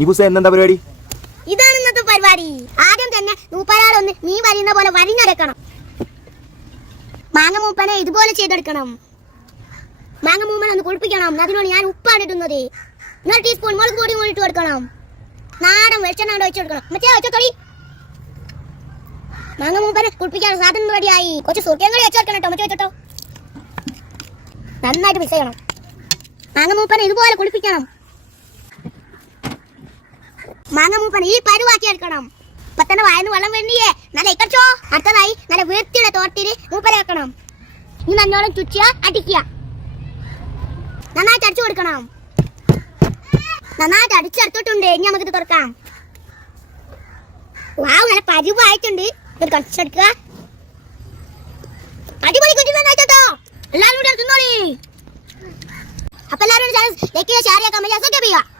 നിബുസ എന്താ പരിപാടി? ഇതാണ് ഇന്നത്തെ പരിപാടി. ആദ്യം തന്നെ മൂപ്പരാളൊന്ന് മീൻ വരിയുന്ന പോലെ വരിഞ്ഞെടുക്കണം. മാങ്ങ മൂപ്പനെ ഇതുപോലെ ചെയ്തെടുക്കണം. മാങ്ങ മൂപ്പനെ ഒന്ന് കുളിപ്പിക്കണം. അതിനോട് ഞാൻ ഉപ്പാണ് ഇടുന്നത്. 1 ടീസ്പൂൺ മുളക് പൊടി കൂടി ഇട്ട് കൊടുക്കണം. നാടൻ വെളിച്ചെണ്ണ ഒഴിച്ചു കൊടുക്കണം. മറ്റേ വെച്ചോളി. മാങ്ങ മൂപ്പനെ കുളിപ്പിക്കാൻ സാധനം റെഡിയായി. കുറച്ച് സുർക്കയും കൂടി വെച്ചോക്കണം കേട്ടോ. മറ്റേ വെച്ചോട്ടോ. നന്നായിട്ട് മിക്സ് ചെയ്യണം. മാങ്ങ മൂപ്പനെ ഇതുപോലെ കുളിപ്പിക്കണം. മാങ്ങ മൂപ്പനെ ഈ പരുവാക്കി എടുക്കണം. ഇപ്പൊ തന്നെ വായന്ന് വെള്ളം വേണ്ടിയേ നല്ല ഇക്കച്ചോ. അടുത്തതായി നല്ല വൃത്തിയുടെ തോട്ടില് മൂപ്പര വെക്കണം. ഇനി നല്ലോണം ചുറ്റിയ അടിക്കുക. നന്നായിട്ട് അടിച്ചു കൊടുക്കണം. നന്നായിട്ട് അടിച്ചെടുത്തിട്ടുണ്ട്. ഇനി നമുക്കിത് തുറക്കാം. വാവ്, നല്ല പരുവായിട്ടുണ്ട്. ഇത് കുറച്ചെടുക്കുക. അടിപൊളി കുട്ടികളായിട്ടോ. എല്ലാവരും കൂടി തിന്നോളി. അപ്പൊ എല്ലാവരും ലൈക്ക് ചെയ്യുക, ഷെയർ ചെയ്യുക, കമന്റ് ചെയ്യുക, സബ്സ്ക്രൈബ് ചെയ്യുക.